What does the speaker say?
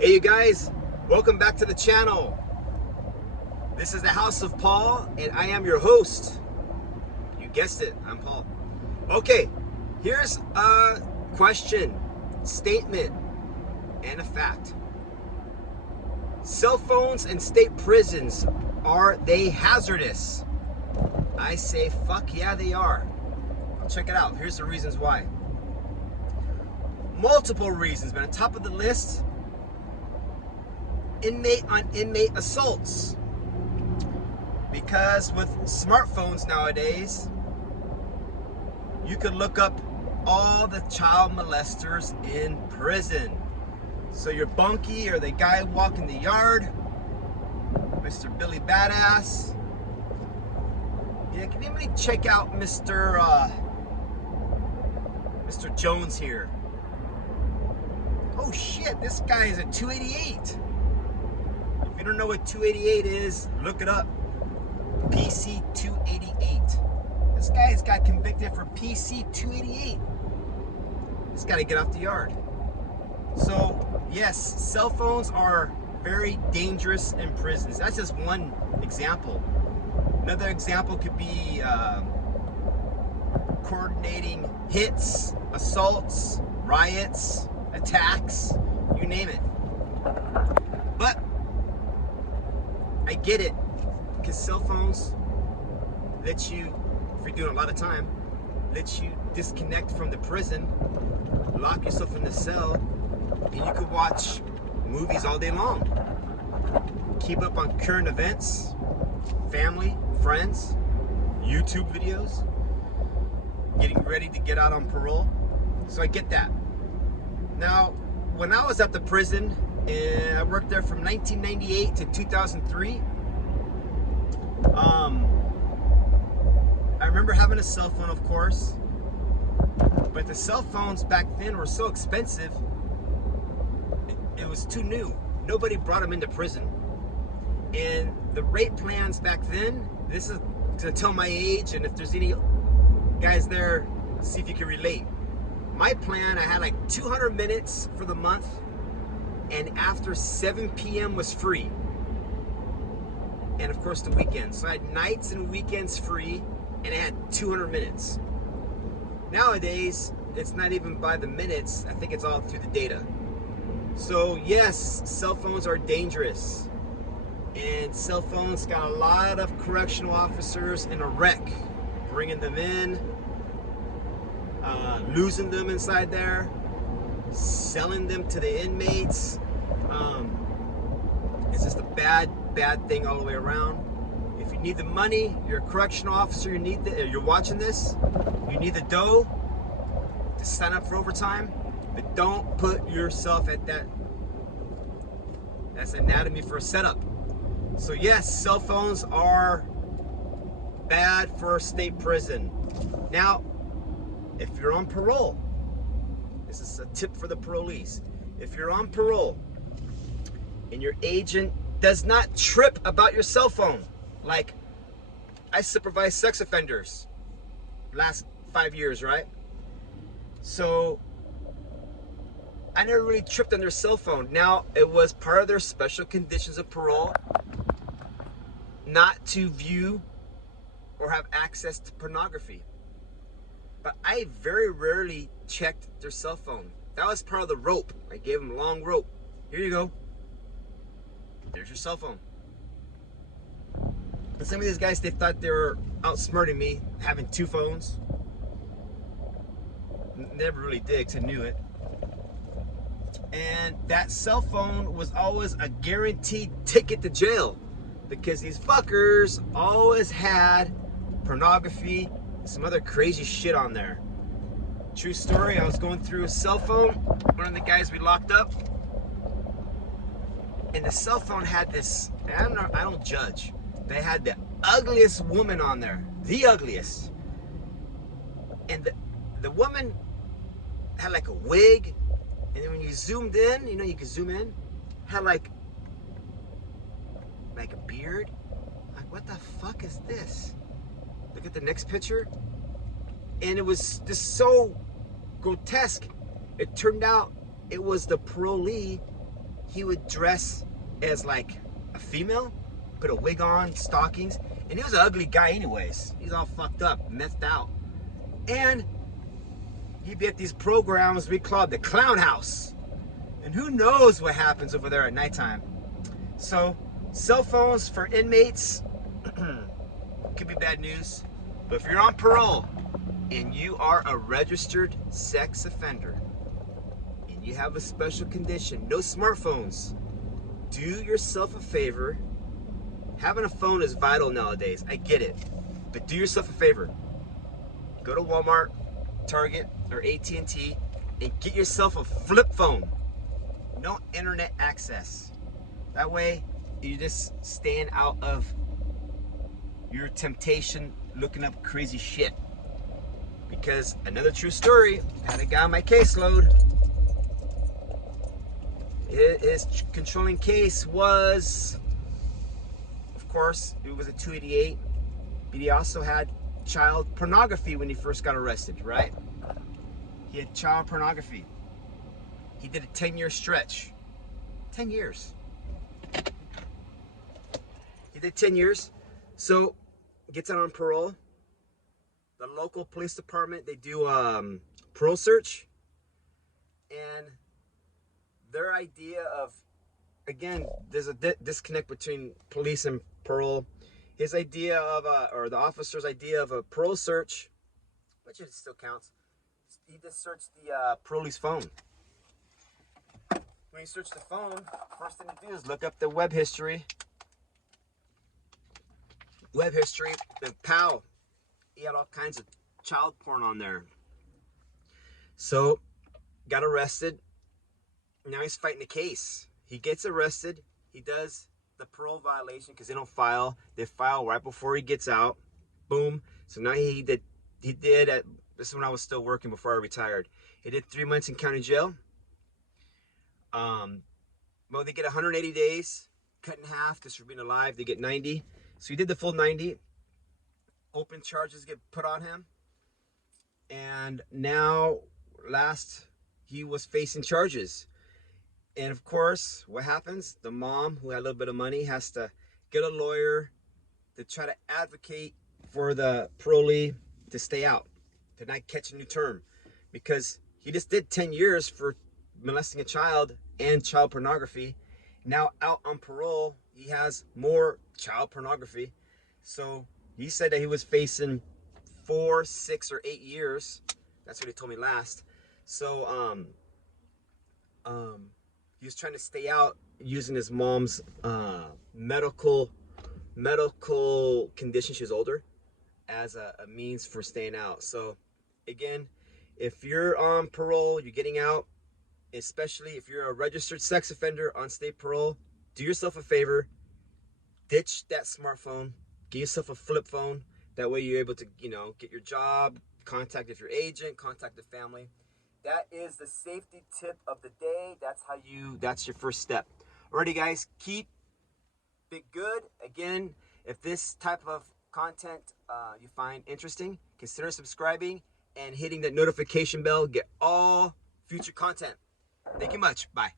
Hey you guys, welcome back to the channel. This is the House of Paul and I am your host. You guessed it, I'm Paul. Okay, here's a question, statement, and a fact. Cell phones in state prisons, are they hazardous? I say fuck yeah they are. Check it out, here's the reasons why. Multiple reasons, but on top of the list, inmate on inmate assaults. Because with smartphones nowadays, you could look up all the child molesters in prison. So your bunkie or the guy walking the yard, Mr. Billy Badass. Yeah, can anybody check out Mr. Jones here? Oh shit, this guy is a 288. If you don't know what 288 is, look it up. PC 288. This guy's got convicted for PC 288. He's got to get off the yard. So, yes, cell phones are very dangerous in prisons. That's just one example. Another example could be coordinating hits, assaults, riots, attacks, you name it. But I get it, because cell phones let you, if you're doing a lot of time, let you disconnect from the prison, lock yourself in the cell, and you could watch movies all day long. Keep up on current events, family, friends, YouTube videos, getting ready to get out on parole. So I get that. Now, when I was at the prison, and I worked there from 1998 to 2003, I remember having a cell phone, of course, but the cell phones back then were so expensive, it was too new. Nobody brought them into prison. And the rate plans back then, this is to tell my age, and if there's any guys there, see if you can relate. My plan, I had like 200 minutes for the month, and after 7 p.m. was free. And of course the weekends. So I had nights and weekends free, and I had 200 minutes. Nowadays, it's not even by the minutes, I think it's all through the data. So yes, cell phones are dangerous. And cell phones got a lot of correctional officers in a wreck, bringing them in, losing them inside there, selling them to the inmates. It's just a bad thing all the way around. If you need the money, you're a correctional officer, you're watching this, you need the dough to sign up for overtime, but don't put yourself at that's anatomy for a setup. So yes, cell phones are bad for a state prison. Now, if you're on parole, this is a tip for the parolees. If you're on parole and your agent does not trip about your cell phone, like I supervise sex offenders last 5 years, right? So I never really tripped on their cell phone. Now, it was part of their special conditions of parole not to view or have access to pornography. But I very rarely checked their cell phone. That was part of the rope. I gave them a long rope. Here you go. There's your cell phone. But some of these guys, they thought they were outsmarting me, having 2 phones. Never really did, because I knew it. And that cell phone was always a guaranteed ticket to jail, because these fuckers always had pornography, some other crazy shit on there. True story, I was going through a cell phone, one of the guys we locked up, and the cell phone had this, I don't judge, they had the ugliest woman on there, the ugliest. And the woman had like a wig, and then when you zoomed in, you know, you could zoom in, had like a beard. Like, what the fuck is this? Look at the next picture. And it was just so grotesque. It turned out it was the parolee he would dress as like a female, put a wig on, stockings, and he was an ugly guy anyways. He's all fucked up, methed out. And he'd be at these programs we called the clown house. And who knows what happens over there at nighttime. So, cell phones for inmates could be bad news. But if you're on parole and you are a registered sex offender and you have a special condition, no smartphones, do yourself a favor. Having a phone is vital nowadays. I get it. But do yourself a favor. Go to Walmart, Target, or AT&T and get yourself a flip phone. No internet access. That way, you're just staying out of your temptation looking up crazy shit. Because another true story, I had a guy on my caseload. His controlling case was, of course, it was a 288, but he also had child pornography when he first got arrested, right? He had child pornography. He did a 10-year stretch. 10 years. He did 10 years. So, gets out on parole. The local police department, they do parole search. And their idea of, again, there's a disconnect between police and parole. His idea of, or the officer's idea of a parole search, which it still counts, he just searched the parolee's phone. When you search the phone, first thing to do is look up the web history. And pow, he had all kinds of child porn on there. So, got arrested. Now he's fighting the case. He gets arrested. He does the parole violation because they don't file. They file right before he gets out. Boom. So now he did at, this is when I was still working before I retired. He did 3 months in county jail. Well, they get 180 days, cut in half, just for being alive. They get 90. So he did the full 90. Open charges get put on him. And now, he was facing charges. And of course, what happens? The mom, who had a little bit of money, has to get a lawyer to try to advocate for the parolee to stay out, to not catch a new term. Because he just did 10 years for molesting a child and child pornography. Now out on parole, he has more child pornography. So he said that he was facing 4, 6, or 8 years. That's what he told me last. So he was trying to stay out using his mom's medical condition. She was older, as a means for staying out. So again, if you're on parole, you're getting out, especially if you're a registered sex offender on state parole, do yourself a favor, ditch that smartphone, get yourself a flip phone. That way you're able to, get your job, contact your agent, contact the family. That is the safety tip of the day. That's your first step. Alrighty guys, keep it good. Again, if this type of content you find interesting, consider subscribing and hitting that notification bell. Get all future content. Thank you much. Bye.